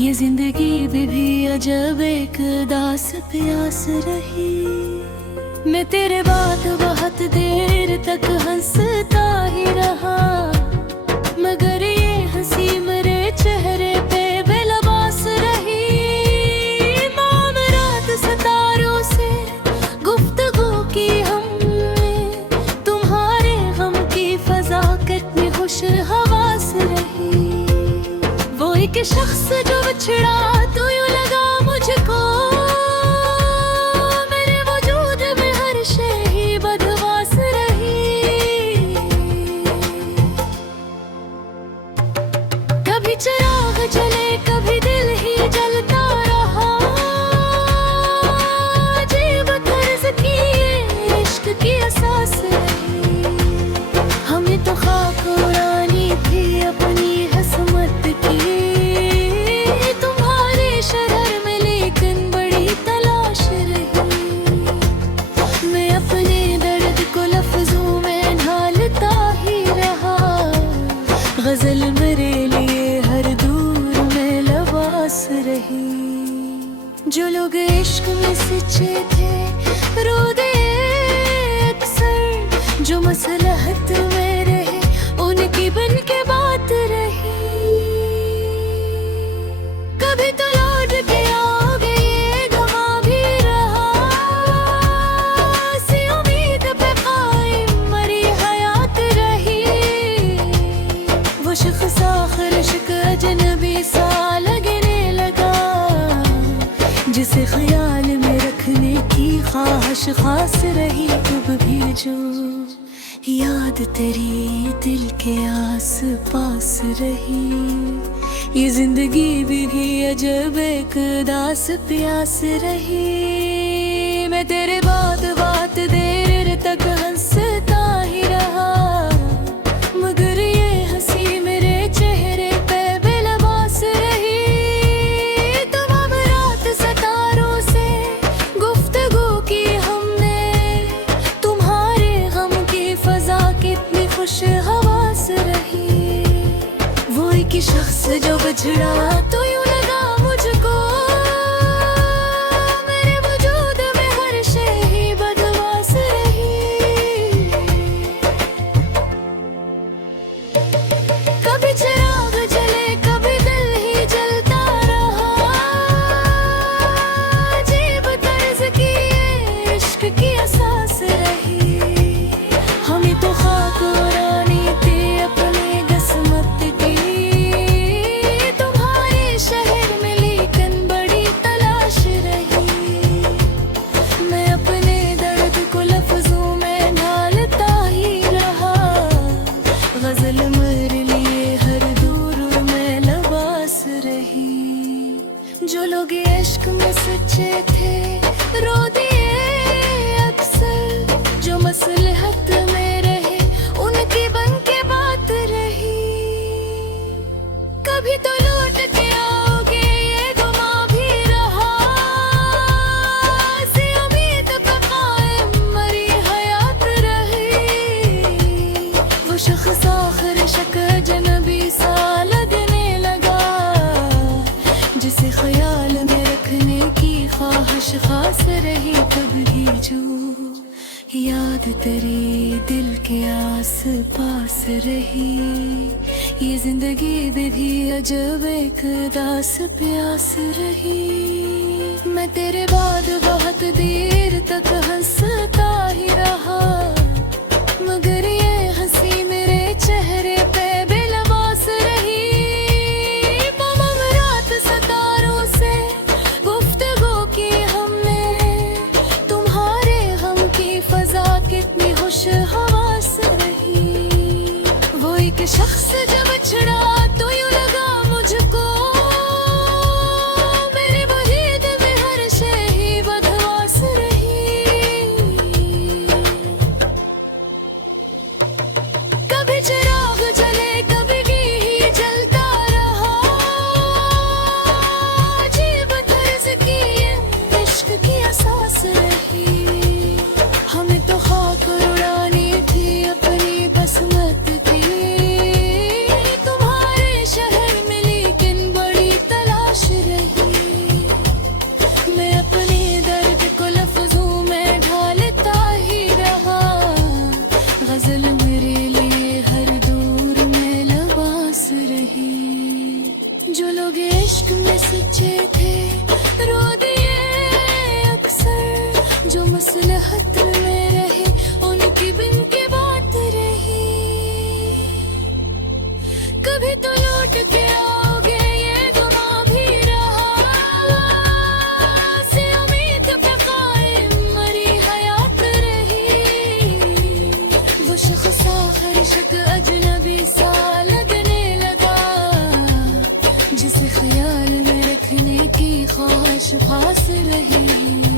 ये जिंदगी भी अजब एक दास प्यास रही। मैं तेरे बाद बहुत देर तक हंसता ही रहा, मगर ये हंसी मेरे चेहरे पे बेलबास रही। मामरात सितारों से गुफ्तगू की हमने, तुम्हारे गम की फजा कितनी खुश हवास रही। वो एक शख्स जो बिछड़ा तो यूं लगा मुझको, मेरे वजूद में हर शय ही बदवास रही। कभी चिराग जले कभी दिल ही जलता रहा, अजीब तर्ज की ये इश्क की एहसास रही। हमें तो खाक उड़ानी थी अपनी हसमत की, गजल मेरे लिए हर दूर में लबास रही। जो लोग इश्क में सच्चे थे रो दे अक्सर, जो मसलहत में रहे उनकी बन के बात रही। कभी तो लौट के आओगे ये गवा भी रहा, सी उम्मीद पे कायम मरी हयात रही। वो शख्स आखिर इश्क अजनबी सा लगने लगा, जिसे ख्याल में रखने की ख्वाहिश खास रही। तब भी जो याद तेरी दिल के आस पास रही, ये जिंदगी भी अजब एक दास प्यास रही। मैं तेरे बाद बात देर तक हंसता ही रहा, मगर ये हंसी मेरे चेहरे पे बेलबास रही। तमाम रात सितारों से गुफ्तगू की हमने, तुम्हारे गम की फजा कितनी खुश हवास रही। वो एक शख्स जो बिछड़ा तो यूं लगा मुझको, मेरे वजूद में हर शय ही बदवास रही। कभी चिराग जले कभी दिल ही जलता रहा, अजीब तर्ज की ये इश्क की एहसास रही। हमें तो खाक उड़ानी थी अपनी किस्मत की, तुम्हारे शहर में लेकिन बड़ी तलाश रही। मैं अपने दर्द को लफ्जों में ढालता ही रहा, गजल मेरे लिए हर दूर में लबास रही। जो लोग इश्क में सच्चे थे रो दिए अक्सर, जो मसलहत में रहे उनकी बन के बात रही। कभी तो लौट के आओगे ये गुमा भी रहा, सी उम्मीद पे कायम मरी हयात रही। वो शख्स आखिर शक अजनबी सा लगने लगा, जिसे ख्याल में रखने की ख्वाहिश खास रही। कभी जो याद तेरी दिल के आस पास रही, ये जिंदगी भी अजब एक दास प्यास रही। मैं तेरे बाद बहुत देर तक हंसता ही रहा, मगर ये हंसी मेरे चेहरे पे बेलबास रही। तमाम रात सितारों से गुफ्तगू की हमने, तुम्हारे गम की फजा कितनी खुश हवास रही। वो एक शख्स जो बिछड़ा तो यूं लगा मुझको, मेरे वजूद में हर शय ही बदवास रही। मसलहत में रहे, उनकी बिन की बात रही। कभी तो लौट के आओगे ये गुमा भी रहा, से उम्मीद पे कायम मरी हयात रही। वो शख्स आखिर शक अजनबी सा लगने लगा, जिसे ख्याल में रखने की ख्वाहिश खास रही।